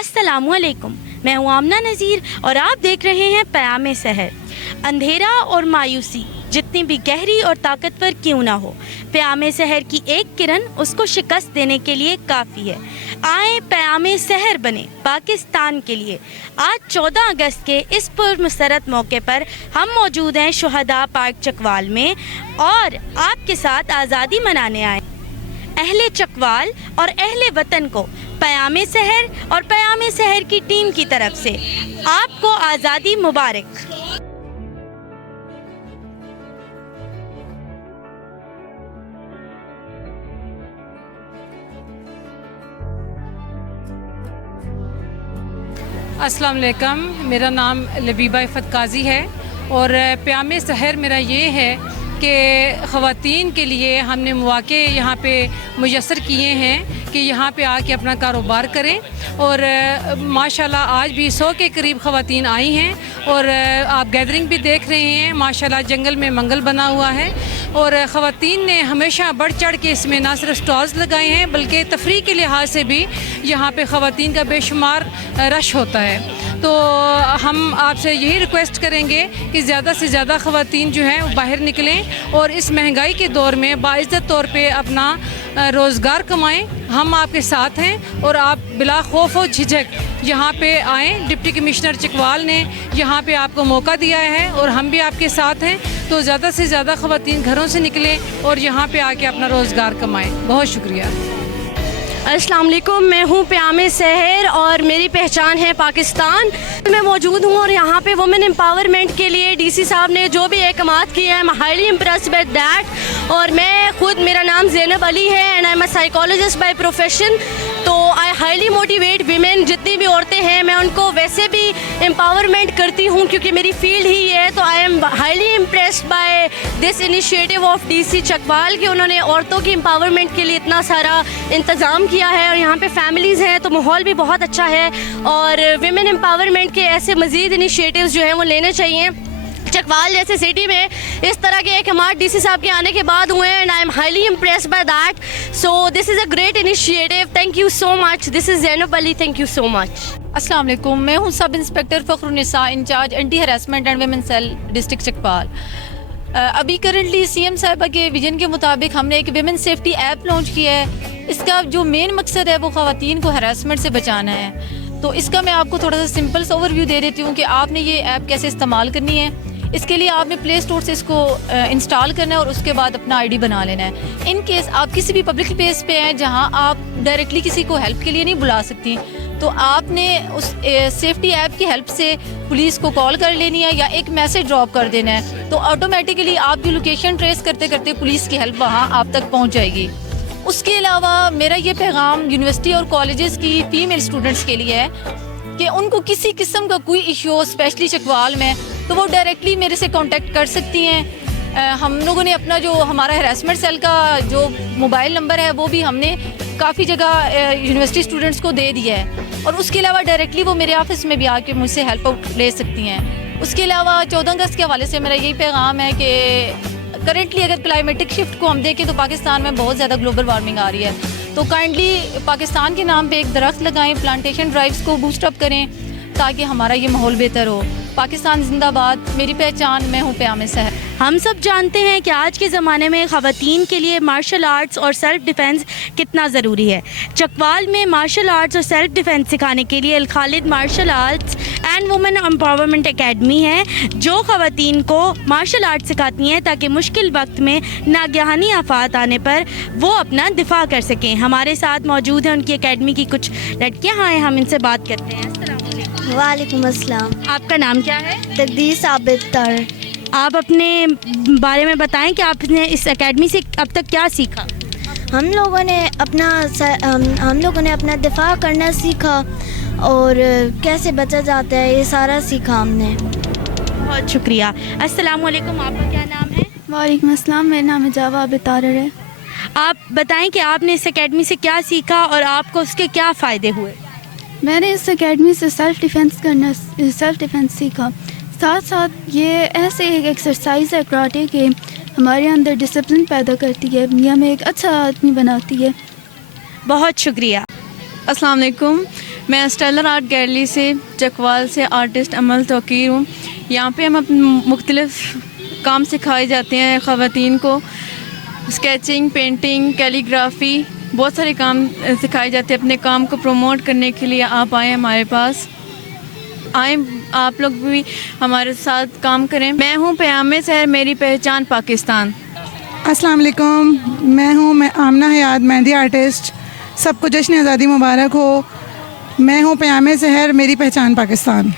अस्सलामुअलैकुम, मैं हूँ आमना नज़ीर और आप देख रहे हैं प्याम सहर। अंधेरा और मायूसी जितनी भी गहरी और ताकतवर क्यों ना हो, प्याम सहर की एक किरण उसको शिकस्त देने के लिए काफ़ी है। आए प्याम सहर बने पाकिस्तान के लिए। आज 14 अगस्त के इस पुरमसरत मौके पर हम मौजूद हैं शुहदा पार्क चकवाल में और आपके साथ आज़ादी मनाने आए। अहले चकवाल और अहले वतन को प्याम सहर और प्याम सहर की टीम की तरफ से आपको आज़ादी मुबारक। अस्सलाम वालेकुम, मेरा नाम लबीबा इफ़त काजी है और प्याम सहर मेरा ये है कि ख़वातीन के लिए हमने मौक़े यहाँ पे मुयस्सर किए हैं कि यहाँ पे आके अपना कारोबार करें। और माशाल्लाह आज भी 100 के करीब ख़वातीन आई हैं और आप गैदरिंग भी देख रहे हैं। माशाल्लाह जंगल में मंगल बना हुआ है और ख़वातीन ने हमेशा बढ़ चढ़ के इसमें ना सिर्फ स्टॉल्स लगाए हैं बल्कि तफरीह के लिहाज से भी यहाँ पे ख़वातीन का बेशुमार रश होता है। तो हम आपसे यही रिक्वेस्ट करेंगे कि ज़्यादा से ज़्यादा ख़वातीन जो हैं वो बाहर निकलें और इस महंगाई के दौर में बाइज़्ज़त तौर पे अपना रोज़गार कमाएं। हम आपके साथ हैं और आप बिला खौफ व झिझक यहाँ पे आएँ। डिप्टी कमिश्नर चकवाल ने यहाँ पे आपको मौका दिया है और हम भी आपके साथ हैं। तो ज़्यादा से ज़्यादा ख़वातीन घरों से निकलें और यहाँ पे आके अपना रोज़गार कमाएँ। बहुत शुक्रिया। अस्सलाम वालेकुम, मैं हूँ प्याम सहर और मेरी पहचान है पाकिस्तान। मैं मौजूद हूँ और यहाँ पे वुमेन एम्पावरमेंट के लिए डीसी साहब ने जो भी एहकामात किए हैं, आई am highly impressed with that. और मैं खुद, मेरा नाम ज़ैनब अली है and I am a psychologist by profession. तो आई हाईली मोटिवेट वीमेन, जितनी भी औरतें हैं मैं उनको वैसे भी एम्पावरमेंट करती हूँ क्योंकि मेरी फील्ड ही है। तो आई am highly impressed by this initiative of DC Chakwal कि उन्होंने औरतों की एम्पावरमेंट के लिए इतना सारा इंतज़ाम किया है और यहाँ पे फैमिलीज़ हैं तो माहौल भी बहुत अच्छा है। और विमेन एम्पावरमेंट के ऐसे मज़ीद इनिशिएटिव्स जो हैं वो लेने चाहिए। चकवाल जैसे सिटी में इस तरह के एहकामात डीसी साहब के आने के बाद हुए हैं and I am highly impressed by that. So this is a great initiative. Thank you so much. This is Zainab Ali. Thank you so much. अस्सलाम वालेकुम, मैं हूँ sub inspector Fakhrunnisa incharge anti harassment and women cell district Chakwal. अभी currently CM साहिबा के vision के मुताबिक हमने एक विमेन सेफ्टी ऐप लॉन्च किया है। इसका जो मेन मकसद है वो ख़वातीन को हरासमेंट से बचाना है। तो इसका मैं आपको थोड़ा सा सिंपल सा ओवरव्यू दे देती हूँ कि आपने ये ऐप कैसे इस्तेमाल करनी है। इसके लिए आपने प्ले स्टोर से इसको इंस्टॉल करना है और उसके बाद अपना आईडी बना लेना है। इन केस आप किसी भी पब्लिक प्लेस पे हैं जहाँ आप डायरेक्टली किसी को हेल्प के लिए नहीं बुला सकती, तो आपने उस सेफ्टी ऐप की हेल्प से पुलिस को कॉल कर लेनी है या एक मैसेज ड्रॉप कर देना है। तो ऑटोमेटिकली आपकी लोकेशन ट्रेस करते करते पुलिस की हेल्प वहाँ आप तक पहुँच जाएगी। उसके अलावा मेरा ये पैगाम यूनिवर्सिटी और कॉलेजेस की फ़ीमेल स्टूडेंट्स के लिए है कि उनको किसी किस्म का कोई इशू हो, स्पेशली चकवाल में, तो वो डायरेक्टली मेरे से कांटेक्ट कर सकती हैं। हम लोगों ने अपना जो हमारा हरासमेंट सेल का जो मोबाइल नंबर है वो भी हमने काफ़ी जगह यूनिवर्सिटी स्टूडेंट्स को दे दिया है और उसके अलावा डायरेक्टली वो मेरे ऑफिस में भी आके मुझसे हेल्प आउट ले सकती हैं। उसके अलावा 14 अगस्त के हवाले से मेरा यही पैगाम है कि करेंटली अगर क्लाइमेटिक शिफ्ट को हम देखें तो पाकिस्तान में बहुत ज़्यादा ग्लोबल वार्मिंग आ रही है। तो काइंडली पाकिस्तान के नाम पे एक दरख्त लगाएं, प्लांटेशन ड्राइव्स को बूस्ट अप करें ताकि हमारा ये माहौल बेहतर हो। पाकिस्तान जिंदाबाद। मेरी पहचान, मैं हूँ प्याम सहर। हम सब जानते हैं कि आज के ज़माने में ख़वातीन के लिए मार्शल आर्ट्स और सेल्फ़ डिफेंस कितना ज़रूरी है। चकवाल में मार्शल आर्ट्स और सेल्फ़ डिफेंस सिखाने के लिए Al Khalid martial arts and women empowerment academy है जो ख़वातीन को मार्शल आर्ट सिखाती हैं ताकि मुश्किल वक्त में नागहानी आफात आने पर वो अपना दिफा कर सकें। हमारे साथ मौजूद हैं उनकी एकेडमी की कुछ लड़कियाँ हैं, हम इनसे बात करते हैं। अस्सलाम वालेकुम अस्सलाम। आपका नाम क्या है? तकदीर साबित तर। आप अपने बारे में बताएं कि आपने इस एकेडमी से अब तक क्या सीखा? हम लोगों ने अपना दिफा करना सीखा और कैसे बचा जाता है ये सारा सीखा हमने। बहुत शुक्रिया। अस्सलाम वालेकुम, आपका क्या नाम है? वालेकुम अस्सलाम, मेरा नाम है जावा बेतारर है। आप बताएं कि आपने इस एकेडमी से क्या सीखा और आपको उसके क्या फ़ायदे हुए? मैंने इस एकेडमी से सेल्फ़ डिफेंस सीखा। साथ साथ ये ऐसे एक एक्सरसाइज है कराटे के, हमारे अंदर डिसिप्लिन पैदा करती है, ये हमें एक अच्छा आदमी बनाती है। बहुत शुक्रिया। अस्सलाम वालेकुम। मैं स्टेलर आर्ट गैलरी से चकवाल से आर्टिस्ट अमल तौकीर हूँ। यहाँ पे हम अपने मुख्तलिफ काम सिखाए जाते हैं ख़वातीन को, स्केचिंग, पेंटिंग, कैलीग्राफी, बहुत सारे काम सिखाए जाते हैं। अपने काम को प्रमोट करने के लिए आप आएँ हमारे पास, आएँ आप लोग भी हमारे साथ काम करें। मैं हूँ प्यामे सहर, मेरी पहचान पाकिस्तान। अस्सलाम वालेकुम, मैं आमना हयात, मेहंदी आर्टिस्ट। सबको जश्न आज़ादी मुबारक हो। मैं हूँ प्यामे सहर, मेरी पहचान पाकिस्तान।